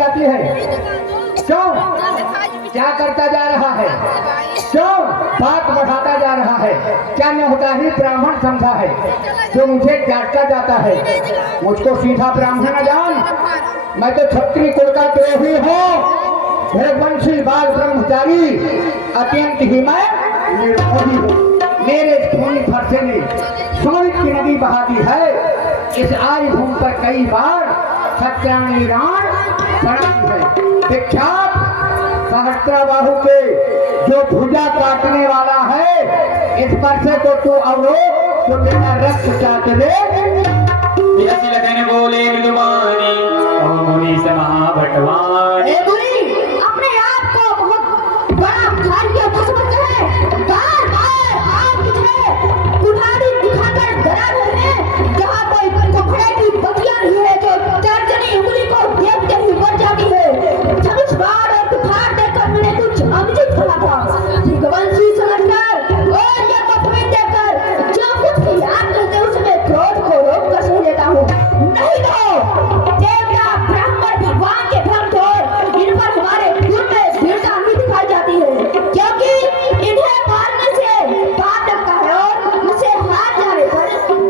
जाती है? क्यों? क्या करता जा रहा है? क्यों बात बढ़ाता जा रहा है? क्या मैं होता ही ब्राह्मण समझा है जो मुझे डांटता जाता है? मुझको सीधा ब्राह्मण न जान, मैं तो क्षत्रिय कुल का द्रोही हूँ, वंशी बाल ब्रह्मचारी, अत्यंत ही मैं निर्मोही हूँ। मेरे खून फरसे ने सोनित की नदी बहा दी है। इस आय भूमि पर कई बार सत्याग्नि राण पड़ी है। विख्यात सहस्त्रबाहु के जो भुजा काटने वाला है, इस पर से तो तू अवरोध तो तेरा रक्त चाट दे। लगन बोले मृदुवानी और मुनि से महाभटवानी। अपने आप को बहुत बड़ा भारी दुश्मन है, बार बार आप मुझे कुल्हाड़ी दिखाकर डरा रहे हैं। जहाँ कोई कोखड़े की बगिया नहीं है जो तर्जनी उंगली को देखते ही मर जाती है। धनुष बाण और कुठार देखकर मैंने कुछ अमृत खोला था। भगवंशी समझकर और यह तस्वीर देखकर जो कुछ भी याद करते उसमें क्रोध को रोक कर सह लेता हूँ। नहीं तो देवता ब्राह्मण भगवान के भ्रम छोड़ इन पर हमारे कुल में वीरता नहीं दिखाई जाती है, क्योंकि इन्हें मारने से पाप लगता है और मुझसे हार जाने पर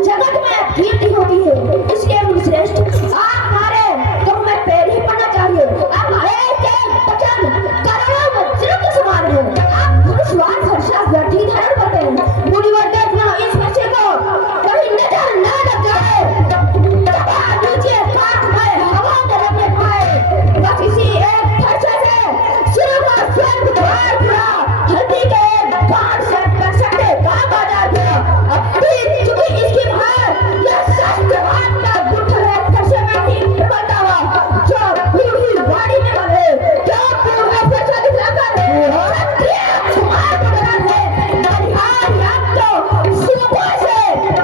जगत में कीर्ति होती है। इसलिए मुनिश्रेष्ठ आप मारे तो हमें पैर ही पड़ना चाहिए। आप मारे के वचन करोड़ों वज्रों के समान है। आप धनुष्वान हर्षा व्यर्थी धारण करते हैं। मुनिवर देखना इस बच्चे को कहीं नजर ना लग जाए। दबा दीजिए काट में हवा में रखने पाए। बस इसी एक फरसे से सिर का स्वर्ग द्वार पूरा हल्दी के बाण से कर सकते काम आ जाएगा। अब भी चुकी इसकी भार यह शास्त्रवाद का गुठ है। फरसे में ही बनता हुआ जो बूढ़ी वाड़ी में बने जो पूर्ण फरसा दिखाकर क्षत्रिय कुमार बना है। बलिहार याद तो सुबह से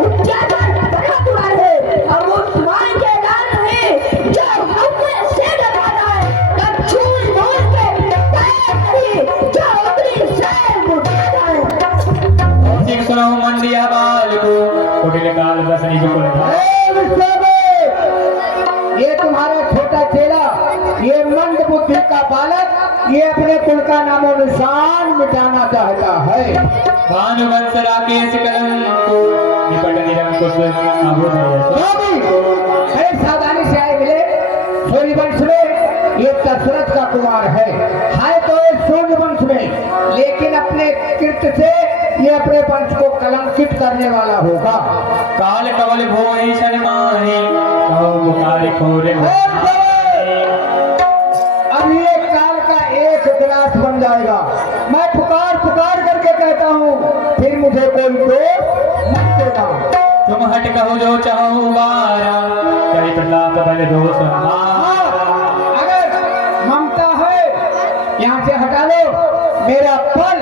उद्यान बना हुआ है। अब उस मान के डाल नहीं जो हमने से डराना है। तब झूल बोल के पैर नहीं जो उतरी से मुझे जाए। सिंह सुनो मंदिया बाल को कुटिल काल बसनी जो कुल ये तुम्हारा छोटा चेला, ये मंद बुद्धि का बालक, ये अपने कुल का नामो निशान मिटाना चाहता है। भानुवंश राकेश कलम को निपट निरंकुश सावधानी से आए मिले। सूर्यवंश में ये दशरथ का कुमार है तो ये सूर्यवंश में, लेकिन अपने कृत्य से ये अपने वंश को कलंकित करने वाला होगा। काल कवल भोई शर्माही पुकारे खोरे अब ये काल का एक गिलास बन जाएगा। मैं पुकार पुकार करके कहता हूँ, फिर मुझे कोई तो मत देगा। तुम हट कहो जो चाहो बारा कई प्रताप बल दोष हमारा। अगर ममता है यहाँ से हटा लो। मेरा पल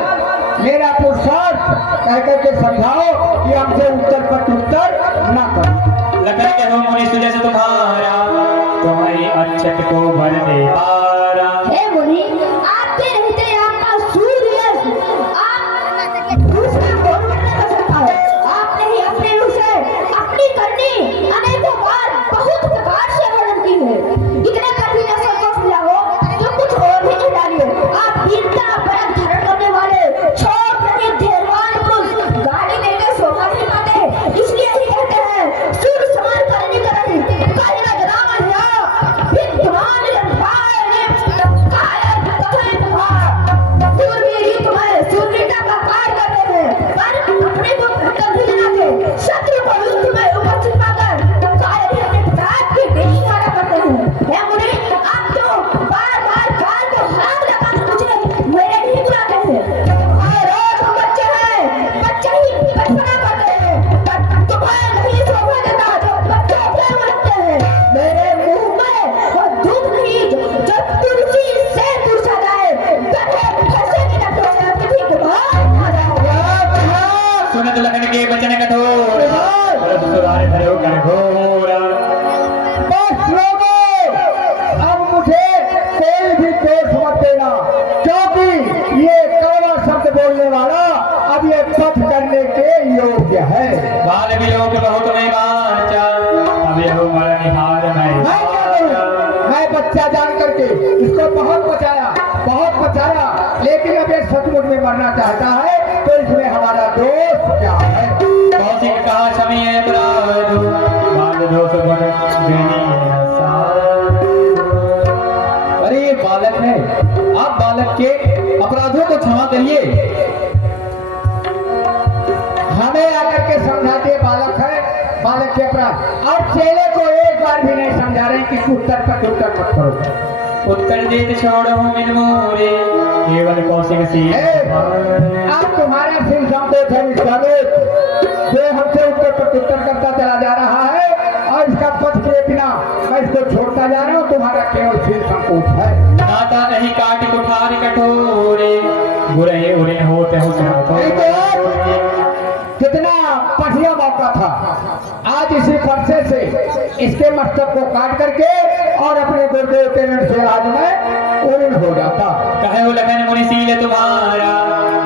मेरा पुरुषार्थ कह करके समझाओ कि हमसे उत्तर प्रत्युत्तर न करो। लखन के हो मुनि सुजस तुम्हारा तुम्हारी अक्षत को भर दे पारा। हे मुनि, आपके रहते आपका सूर्य आप दूसरा कौन वर्ण कर सकता है? आपने ही अपने मुंह से अपनी करनी अनेकों बार बहुत प्रकार से वर्णन की है। इतने कठिन असर को मिला हो तो कुछ और भी नहीं डालिए। आप वीरता परत धारण करने वाले छोट प्रति धैर्यवान पुरुष गाड़ी लेकर शोभा नहीं पाते। इसलिए ही कहते हैं सूर्य समान करनी करनी कायरा जरामन या विद्वान लंबाए ने कायरा तथा तथा सूर्य ही तुम्हें सूर्यता का कार्य करते हैं, पर अपने को भटक भी जनाते। शत्रु को युद्ध में उपस्थित पाकर कायरा ही अपने प्रताप की बेटी मारा करते हैं। हे मुनि, आप तो बार बार काल को हाथ लगाकर मुझे मेरे नहीं बुलाते हैं। और रोज हम बच्चे हैं, बच्चे ही बचपना करते हैं, पर तुम्हें नहीं शोभा देता जो बच्चे प्रेम रखते हैं। मेरे मुंह में वो दूध नहीं जो तुलसी से पूछा जाए। गधे फंसे की डंडों से किसी को बहुत आ जाए। सुनत लखन के वचन कठोर सुरारे धरो कर घोरा। बस लोगों, अब मुझे कोई भी दोष मत देना, क्योंकि ये कड़वा शब्द बोलने वाला अब ये पथ करने के योग्य है। बाल विलोक बहुत में बाचा अब यह मरण हार मैं क्या करूं? मैं बच्चा जान करके आप बालक के अपराधों को क्षमा करिए। हमें आकर के समझाते बालक है, बालक के अपराध, और चेले को एक बार भी नहीं समझा रहे कि उत्तर प्रत्युत्तर मत करो। उत्तर देत छोड़ो मिल मोरे, केवल कौशिक सी। आप तुम्हारा सिर संकोच है इसका जो हमसे उत्तर प्रत्युत्तर करता चला जा रहा है, और इसका पथ के बिना मैं इसको छोड़ता जा रहा हूँ। तुम्हारा केवल सिर संकोच है। नाता नहीं काट कुठार कठोरे, बुरे उरे होते हो कितना बढ़िया मौका था, आज इसी फरसे से इसके मस्तक को काट करके और अपने गुरुदेव के ऋण से आज मैं उऋण हो जाता। कहे लखन मुनिशील तुम्हारा,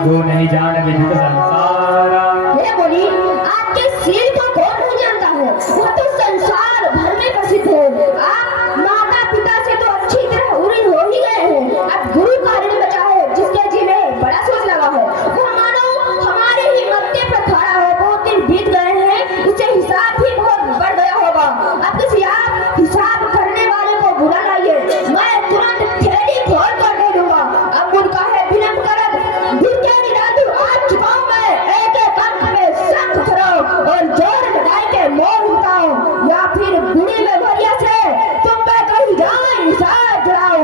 जो नहीं जान विदित संसारा। ये बोली आपके सील को कौन नहीं जानता है, वह तो संसार भर में प्रसिद्ध है। आप माता पिता से तो अच्छी तरह उऋण हो ही गए हैं, अब गुरु का ऋण बचा है जिसके जी में बड़ा सोच लगा है। वो मानो हमारे ही मत्थे पर खड़ा है, बहुत दिन बीत गए हैं, उससे हिसाब भी बहुत बढ़ गया होगा। अब किसी आप हिसाब करने वाले को बुला लाइए, मैं तुरंत थैली खोल कर दे दूंगा। अब उनका है विनम्र करत, भिक्षा निरादु आज चुकाऊं मैं, एक एक अंक में शंख कराओ और जोर लगाए के मोर उठाओ, या फिर गुड़ी में भरिया से तुम पे कहीं जाए हिसाब जुड़ाओ।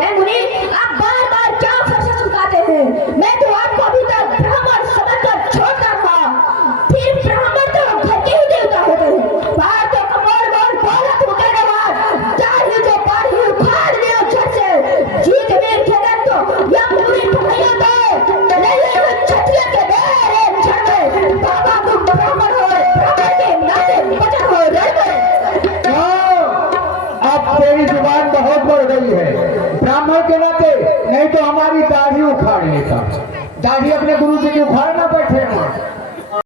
है मुनि, आप बार बार क्या फरसा चुकाते हैं? मैं तो आपको अभी तक ब्राह्मण समझकर छोड़ता था, फिर ब्राह्मण तो घर के ही देवता होते हैं। बाहर तो कमर और बोलत होते के बाद दाढ़ी जो पाढ़ी उखाड़ लियो छत से, जीत में खेलन तो या पूरी पढ़ाइयों तो नहीं है क्षत्रिय के बेरे छड़ में, बाबा को ब्राह्मण हो, ब्राह्मण के नाते बचन हो रह गए। अब तेरी जुबान बहुत बढ़ गई है, ब्राह्मण के नाते, नहीं तो हमारी दाढ़ी उखाड़ लेता। दाढ़ी अपने गुरु जी की उखाड़ ना बैठे,